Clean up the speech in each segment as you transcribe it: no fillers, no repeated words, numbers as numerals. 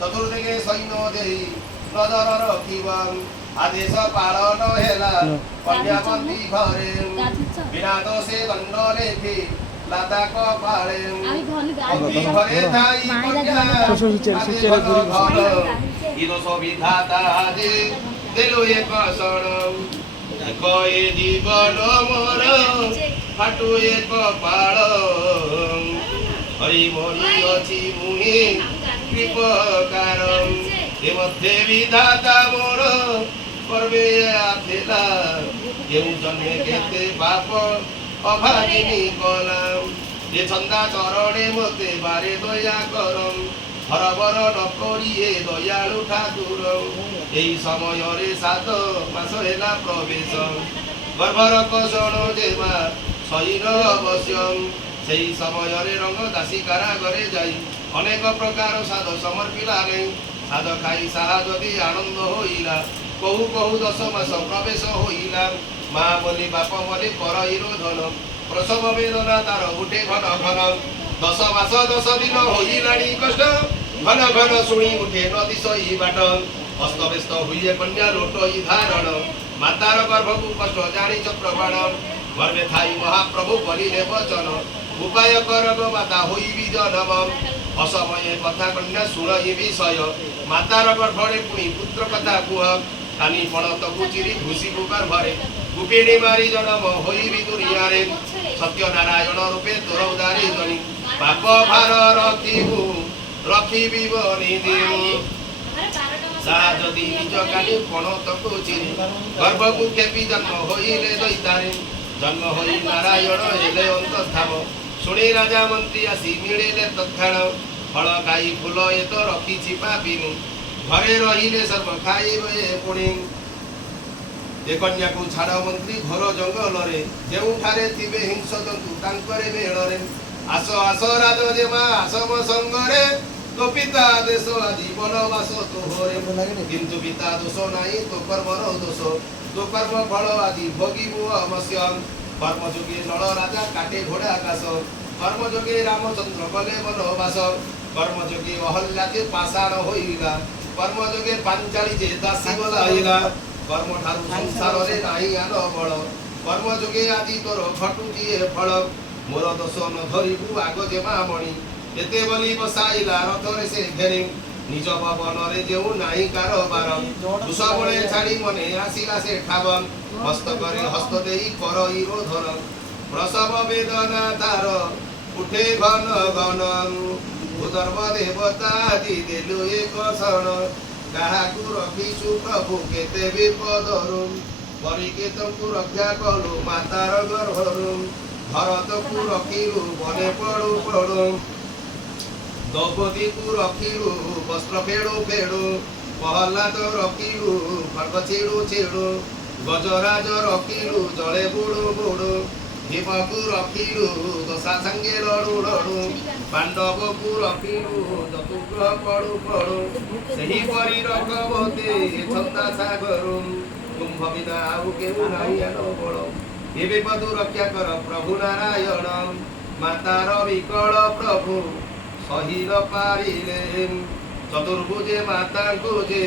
चतुर्दिगे सैन्य देई नजर रखिबा आदेश पालन हेला कन्याबंदी घरे बिना दोषे दंड लेखी लाता कपाळे अति घरे थाई इदोष विधाता जे देलो एक शरण कए जीवन मोर फाटु एक पाळ हरि मरि अछि मुहि कृपकार ए मध्ये विधाता मोर पर्वे आथेला केउ जन्मे केते पाप अभागिनी कलाम ए छंदा चरणे मते बारे दया करम हरबर न करिए दयालु ठाकुर एई समय रे 7 मास हेला प्रवेश गर्भर कषण जेमा सैन अवश्यम सेई समय रे रंग दासी कारागरे जाई अनेक प्रकार साध समर्पिला नै साध खाई साहा जदि आनंद होइला कहु कहु 10 मास प्रवेश होइला मा बोली बाप बोली परईरो धन प्रसव वेदना तार उठे घन घन 10 मास 10 दिन होइलाणी कष्ट घन घन शुणी उठे नदी सही बाट अस्तव्यस्त हुए कन्या लोटई धारण मातार गर्भको कष्ट जानी चक्रबाण गर्भे थाई महाप्रभु करिले वचन उपाय कर गो माता होइबी जनम असमय कथा कन्या शुणई विषय मातार गर्भरे पुणी पुत्र कथा कुह कानी पणतकु चिरी घुसी कुकार भरे गुपिणी मारी जनम होइबी दुनियारे सत्यनारायण रूपे तोर उदारी जनी पाप भार रखिबु रखिबी बनी देउ साहा जदि निज कानी पणतकु चिरी गर्भकु खेपी जन्म होइले दैतारे जन्म होई नारायण हेले अंतस्थान शुणी राजा मंत्री आसी मिलिले तत्क्षण फल खाई फूल ए तो रखी पापिनु घरे रहिले सर्व खाइबे पुणी ए कन्या को छाड़ मंत्री घर जंगल रे जेउठारे थिबे हिंस जंतु तांकरे मेଳରେ आस आस राज जेमा आसम संगरे तो पिता देश आदि वनवास तोहरे किंतु पिता दोष नाही तो कर्मर दोष तो कर्म फल आदि भोगिबु अवश्य कर्म जोगे नल राजा काटे घोड़ा आकाश कर्म जोगे रामचंद्र गले वनवास कर्म जोगे अहल्या जे पाषाण होइला कर्म जोगे पांचाली जे दासी बोलाइला कर्म ठारू संसार रे नाही आन बळ कर्म जोगे आदि तोर घटुची ए फल मोर दोष न धरिबु आग जेमा मणि एते बोली बसाइला रथ रे से घेरे निज भवन रे जेउ नाही कारोबार दुष बळे छाडी मने आसिला से ठावन मस्तक रे हस्त देई करई रोधन प्रसव वेदना तार उठे घन घन उदर्भ देवता आदि देलु एक शरण काहाकु रखिछु प्रभु केते विपदरु परिकेतकु रक्षा कलु मातार गर्भरु भरतकु रखिलु बने पडु पडु द्रौपदीकु रखिलु वस्त्र फेडु फेडु प्रहलाद रखिलु खड्ग छेडु छेडु गजराज रखिलु जले बुडु बुडु भीमकु रखिलु दशा संगे लडु लडु पांडवकु रखिलु चतुर्ग्रह पडु पडु सेही परि रखबते छंदा सागरु कुंभ बिना आउ केहु नाही आनो बळ ए विपदु रक्षा कर प्रभु नारायण मातार विकल प्रभु सही न पारिले चतुर्भुजे माता को जे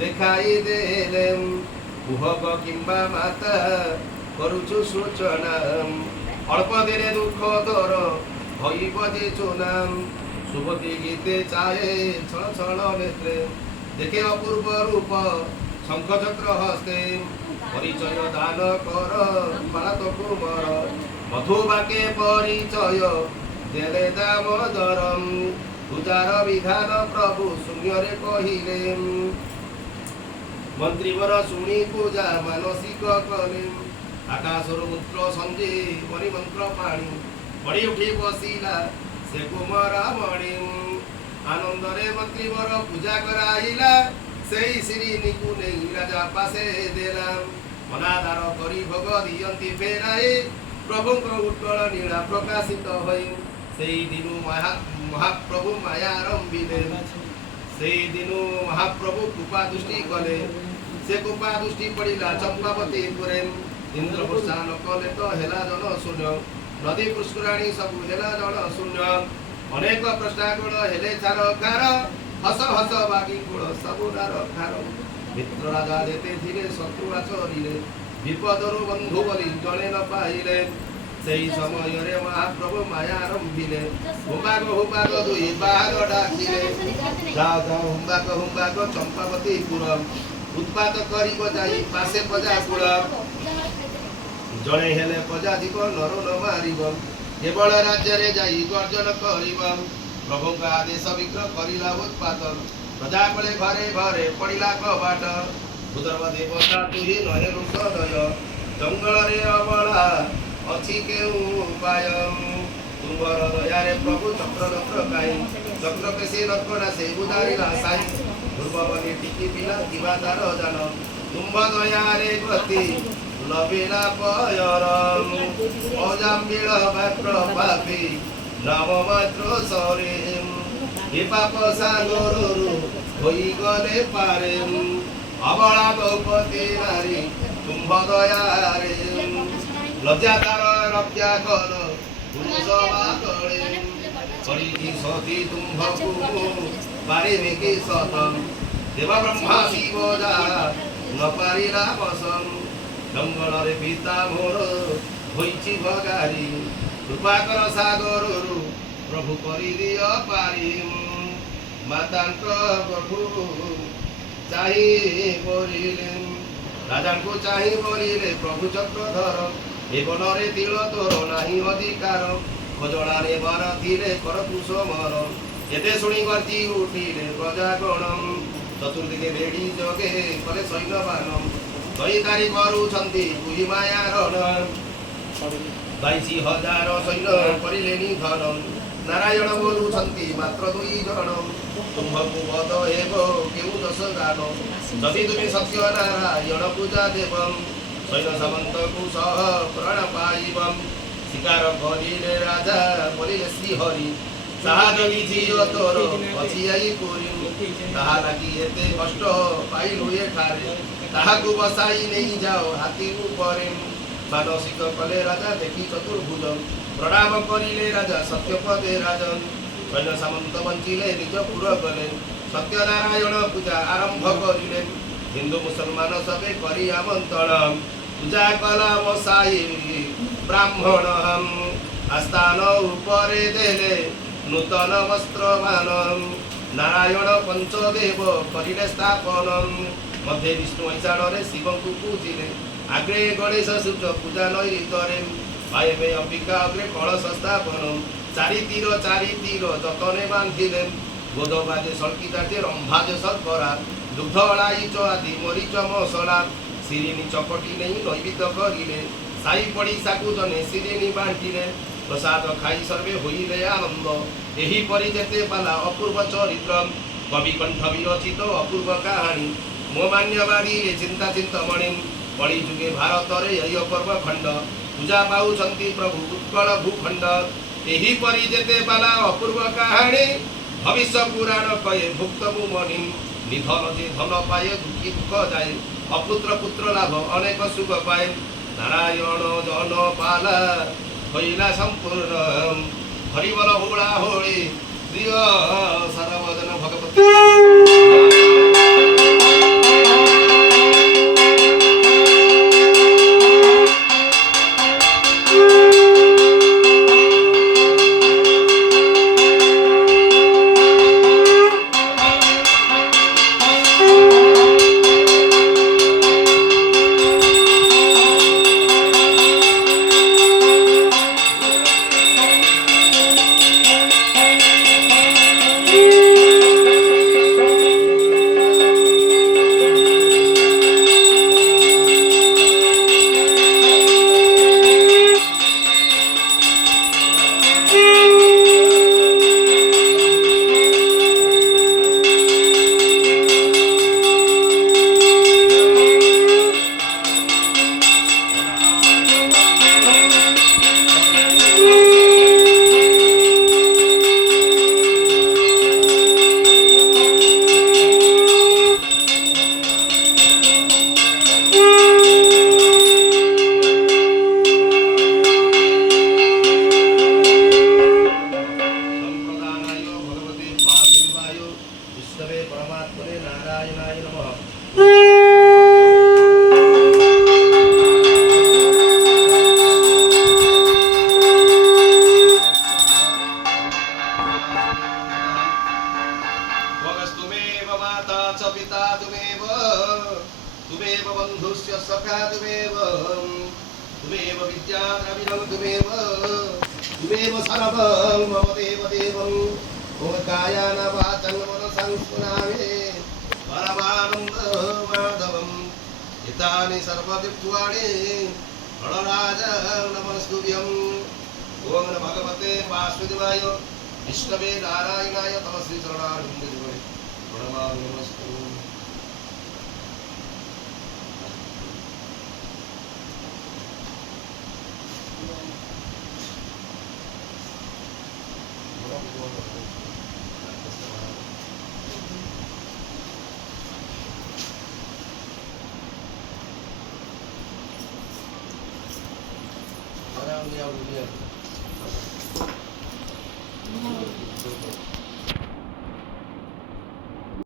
देखाई देले कुहक किंबा माता करुछु सूचना अल्प दिने दुख दर भइब जे चोना सुभती गीते चाहे छण छण नेत्रे देखे अपूर्व रूप शंख चक्र हस्ते परिचय दान कर मात कुमार मधुबाके परिचय देले दामोदरम पूजार विधान प्रभु शून्य रे कहिले मंत्री वर शुणी पूजा मानसिक कले आकाशर मूत्र संजे मणि मंत्र पाणी बड़ी उठी बसिला से कुमार मणि आनंद रे मंत्री वर पूजा कराइला सेई श्री निकु नेई राजा पासे देला मनादार करी भोग दियंती फेराए प्रभुंकर उत्कल नीला प्रकाशित होई सेई दिनु महाप्रभु माया आरंभिले सेई दिनु महाप्रभु कृपा दृष्टि कले से कृपा दृष्टि पड़िला चंपावती पुरे इंद्र वर्षा न कले तो हेला जन शून्य नदी पुष्कराणी सब हेला जन शून्य अनेक प्रश्नाकुल हेले चार कार हस हस बागी कुल सबु नार खार मित्र राजा जेते थिले शत्रु आचरिले विपदरु बंधु बोली जणे न पाइले सेई समय रे महाप्रभु माया आरंभिले हुबाग दुई बाग डाकिले जाओ जाओ हुबाग चंपावतीपुर उत्पात करिब जाई पासे प्रजाकुल जणे हेले प्रजा जीव नर न मारिब केवल राज्य रे जाई गर्जन करिब प्रभु का आदेश विग्रह करिला उत्पात प्रजा कले घरे घरे पड़िला कबाट भूधर्व देवता तुही नहे रुषदय जंगल रे अबला अछि केउ उपाय तुम्बर दया रे प्रभु चक्र नत्र काई चक्र केसे नरकना से उदारिला साई पूर्ववनी टिकी पिला दिवा तार जान तुम्ब दया रे गति लबिला पयरम अजाम्बिल वक्र पापी नाम मात्र सरेम हे पाप सागररु होई गले पारेम अबला गौपति नारी तुम्भ दया रे लज्जा तार रक्षा कर पुरुषवा तळे करिति सती तुम्भकु पारिबे के सतम देव ब्रह्मा शिव जा न पारिला बसम जंगल रे पिता मोर होइछि भगारी कृपाकर सागररु प्रभु करि दिय पारि मातांक प्रभु चाहि बोलिले राजांको चाहि बोलिले प्रभु चक्रधर ए बनरे तिल तोर नाही अधिकार खजणा रे बर थिले कर कुश मर एते शुणी गर्जी उठिले प्रजागण चतुर्दिके भेड़ी जगे कले सैन्यबान तैयारी करुछन्ति पुही मायार 22,000 सैन्य करिले निधन नारायण बोलुछन्ति मात्र 2 जन तुम्भकु वध हेबो केउ 10 गान जदि तुमि सत्य नारायण पूजा देवम सैन्य सामन्तकु सह प्राण पाइबम शिकार करिले राजा बोलिले श्री हरि ताहा जगी झियो तोर पछियाई पुरी ताहा लागि एते कष्ट पाइलु एठारे ताहाकु बसाई नहीं जाओ हाथी ऊपर मानसिक कले राजा देखी चतुर्भुज प्रणाम करिले राजा सत्यपदे राजन सैन्य सामंत बंचिले निज पुर गले सत्यनारायण पूजा आरंभ करिले हिंदू मुसलमान सबे करी आमंत्रण पूजा कला मसाई ब्राह्मण हम आस्थान ऊपर देले नूतन वस्त्र मान नारायण पंचदेव करिले स्थापन मध्य विष्णु ऐसाण रे शिव को पूजिले आग्रे गणेश सूर्य पूजा नैऋतरे वायवे अंबिका अग्रे कलश स्थापन चारि तीर जतने बांधिले गोदबाजे सल्किताजे रंभाजे सर्करा दुग्धलाई आदि मरीच मसला सिरिनी चपटी नहीं नैवेद्य करिले साई पड़िशा को जने सिरिनी बांटिले प्रसाद खाई सर्वे होइले आनंद एही परि जेते पाला अपूर्व चरित्र कवि कंठ विरचित अपूर्व कहानी मो मान्यवादी चिंता चिंतमणि कली जुगे भारत रे यह पर्व खंड पूजा पाउछन्ति प्रभु उत्कल भूखंड एही परि जेते पाला अपूर्व कहानी भविष्य पुराण कहे भुक्त मुमणि निधन जे धन पाए दुखी दुख जाए अपुत्र पुत्र लाभ अनेक सुख पाए नारायण जन पाला होइला संपूर्ण हरिबल होळा होळी प्रिय सारवदन भगवती विष्णवे परमात्मने नारायणाय नमः। त्वमस्तुमेव माता च पिता त्वमेव, त्वमेव बन्धुश्च सखा त्वमेव, त्वमेव विद्या द्रविणं त्वमेव, त्वमेव सर्वं मम देवदेवं। मम कायान वाचं मनसं स्मरामि परमानन्दमाधवम्। एतानि सर्वतीर्थानि गणराज नमस्तुभ्यम्। ओम नमः भगवते वासुदेवाय विष्णवे नारायणाय तव श्री चरणारविन्दे प्रणमामि नमस्तु। Orang dia